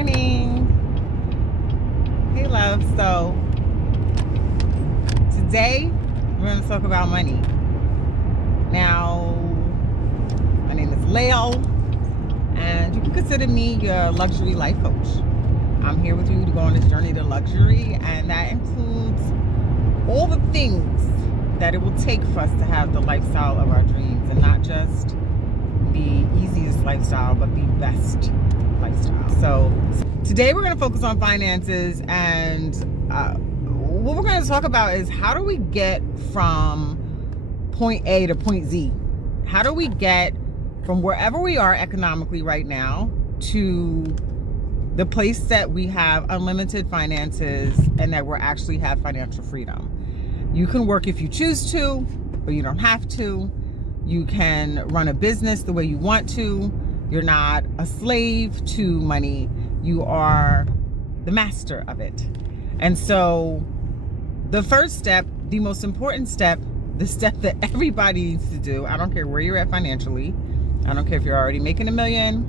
morning. Hey, love. So, today we're going to talk about money. Now, my name is Leo, and you can consider me your luxury life coach. I'm here with you to go on this journey to luxury, and that includes all the things that it will take for us to have the lifestyle of our dreams, and not just the easiest lifestyle, but the best lifestyle. So today we're going to focus on finances, and what we're going to talk about is how do we get from point A to point Z? How do we get from wherever we are economically right now to the place that we have unlimited finances and that we actually have financial freedom? You can work if you choose to, but you don't have to. You can run a business the way you want to. You're not a slave to money. You are the master of it. And so the first step, the most important step, the step that everybody needs to do, I don't care where you're at financially. I don't care if you're already making $1 million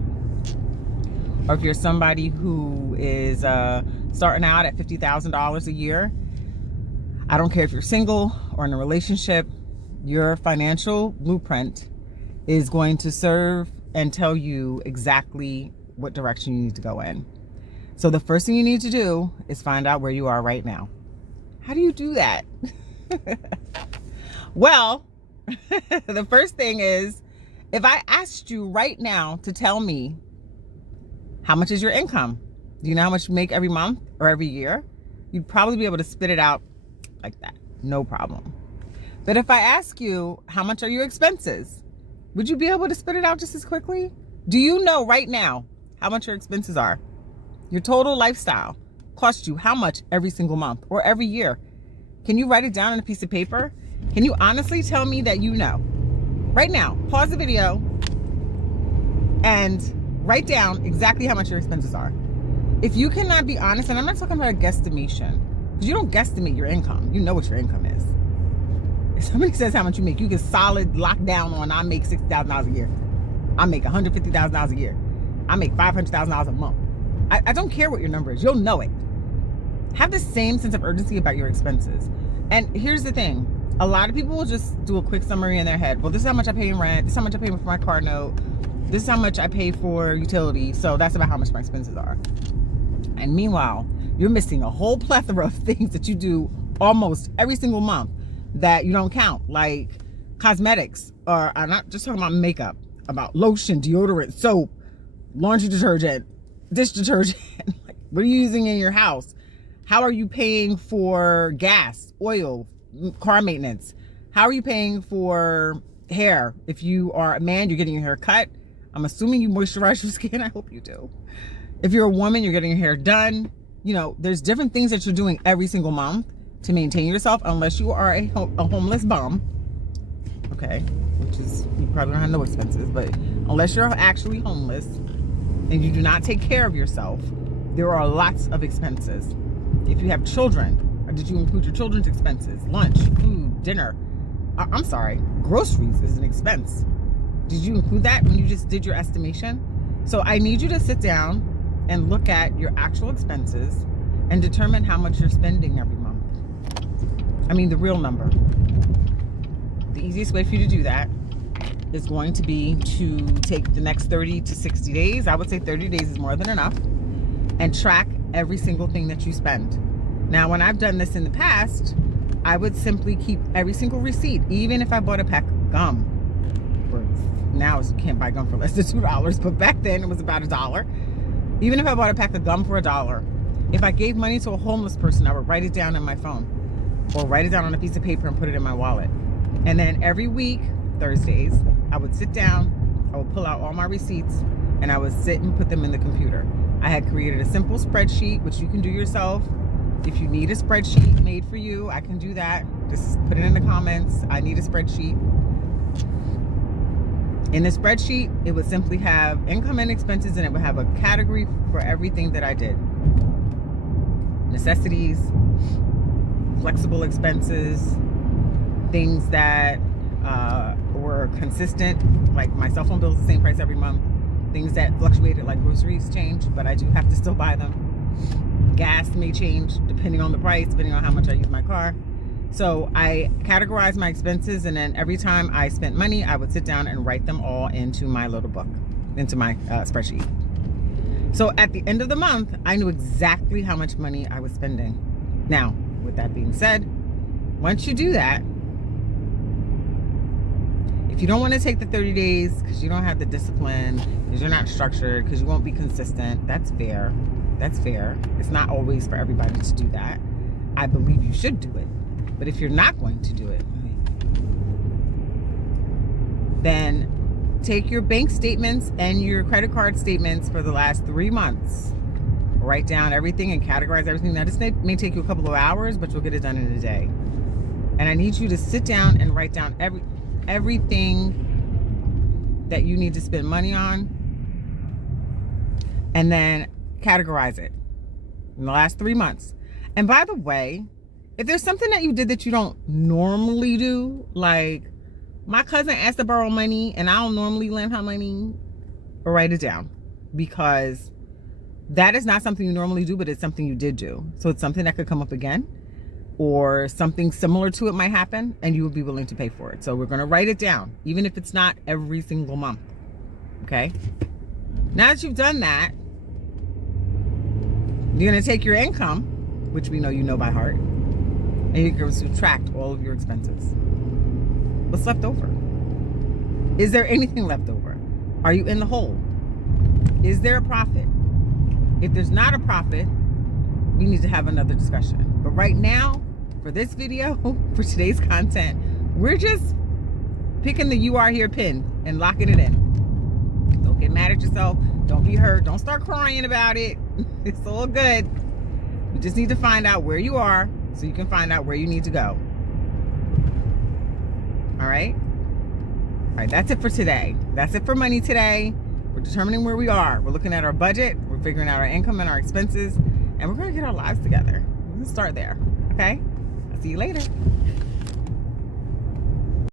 or if you're somebody who is starting out at $50,000 a year. I don't care if you're single or in a relationship. Your financial blueprint is going to serve and tell you exactly what direction you need to go in. So the first thing you need to do is find out where you are right now. How do you do that? Well, the first thing is, if I asked you right now to tell me how much is your income, do you know how much you make every month or every year? You'd probably be able to spit it out like that, no problem. But if I ask you, how much are your expenses? Would you be able to spit it out just as quickly? Do you know right now how much your expenses are? Your total lifestyle costs you how much every single month or every year? Can you write it down on a piece of paper? Can you honestly tell me that you know? Right now, pause the video and write down exactly how much your expenses are. If you cannot be honest, and I'm not talking about a guesstimation, because you don't guesstimate your income. You know what your income is. If somebody says how much you make, you get solid locked down on, I make $60,000 a year. I make $150,000 a year. I make $500,000 a month. I don't care what your number is. You'll know it. Have the same sense of urgency about your expenses. And here's the thing. A lot of people will just do a quick summary in their head. Well, this is how much I pay in rent. This is how much I pay for my car note. This is how much I pay for utility. So that's about how much my expenses are. And meanwhile, you're missing a whole plethora of things that you do almost every single month that you don't count, like cosmetics, or I'm not just talking about makeup, about lotion, deodorant, soap, laundry detergent, dish detergent. Like, what are you using in your house? How are you paying for gas, oil, car maintenance? How are you paying for hair? If you are a man, you're getting your hair cut. I'm assuming you moisturize your skin. I hope you do. If you're a woman, you're getting your hair done. You know, there's different things that you're doing every single month to maintain yourself, unless you are a homeless bum. Okay, which is, you probably don't have no expenses, but unless you're actually homeless and you do not take care of yourself, there are lots of expenses. If you have children, or did you include your children's expenses? Lunch, food, dinner. I'm sorry, groceries is an expense. Did you include that when you just did your estimation? So I need you to sit down and look at your actual expenses and determine how much you're spending every month. I mean, the real number. The easiest way for you to do that is going to be to take the next 30 to 60 days. I would say 30 days is more than enough. And track every single thing that you spend. Now, when I've done this in the past, I would simply keep every single receipt, even if I bought a pack of gum. Now you can't buy gum for less than $2, but back then it was about $1. Even if I bought a pack of gum for $1, if I gave money to a homeless person, I would write it down in my phone or write it down on a piece of paper and put it in my wallet. And then every week, Thursdays, I would sit down, I would pull out all my receipts, and I would sit and put them in the computer. I had created a simple spreadsheet, which you can do yourself. If you need a spreadsheet made for you, I can do that. Just put it in the comments. I need a spreadsheet. In the spreadsheet, it would simply have income and expenses, and it would have a category for everything that I did. Necessities, flexible expenses, things that were consistent, like my cell phone bill is the same price every month. Things that fluctuated, like groceries, changed, but I do have to still buy them. Gas may change depending on the price, depending on how much I use my car. So I categorize my expenses, and then every time I spent money, I would sit down and write them all into my little book, into my spreadsheet. So at the end of the month, I knew exactly how much money I was spending. Now, with that being said, once you do that, if you don't want to take the 30 days because you don't have the discipline, because you're not structured, because you won't be consistent, that's fair. That's fair. It's not always for everybody to do that. I believe you should do it. But if you're not going to do it, then take your bank statements and your credit card statements for the last 3 months. Write down everything and categorize everything. Now, this may take you a couple of hours, but you'll get it done in a day. And I need you to sit down and write down everything that you need to spend money on, and then categorize it in the last 3 months. And by the way, if there's something that you did that you don't normally do, like my cousin asked to borrow money and I don't normally lend her money, write it down, because that is not something you normally do, but it's something you did do. So it's something that could come up again, or something similar to it might happen, and you would be willing to pay for it. So we're going to write it down, even if it's not every single month. Okay? Now that you've done that, you're going to take your income, which we know you know by heart, and you're going to subtract all of your expenses. What's left over? Is there anything left over? Are you in the hole? Is there a profit? If there's not a profit, we need to have another discussion. But right now, for this video, for today's content, we're just picking the "you are here" pin and locking it in. Don't get mad at yourself. Don't be hurt. Don't start crying about it. It's all good. You just need to find out where you are so you can find out where you need to go. All right? All right, that's it for today. That's it for money today. We're determining where we are. We're looking at our budget. We're figuring out our income and our expenses. And we're going to get our lives together. We're going to start there. Okay? I'll see you later.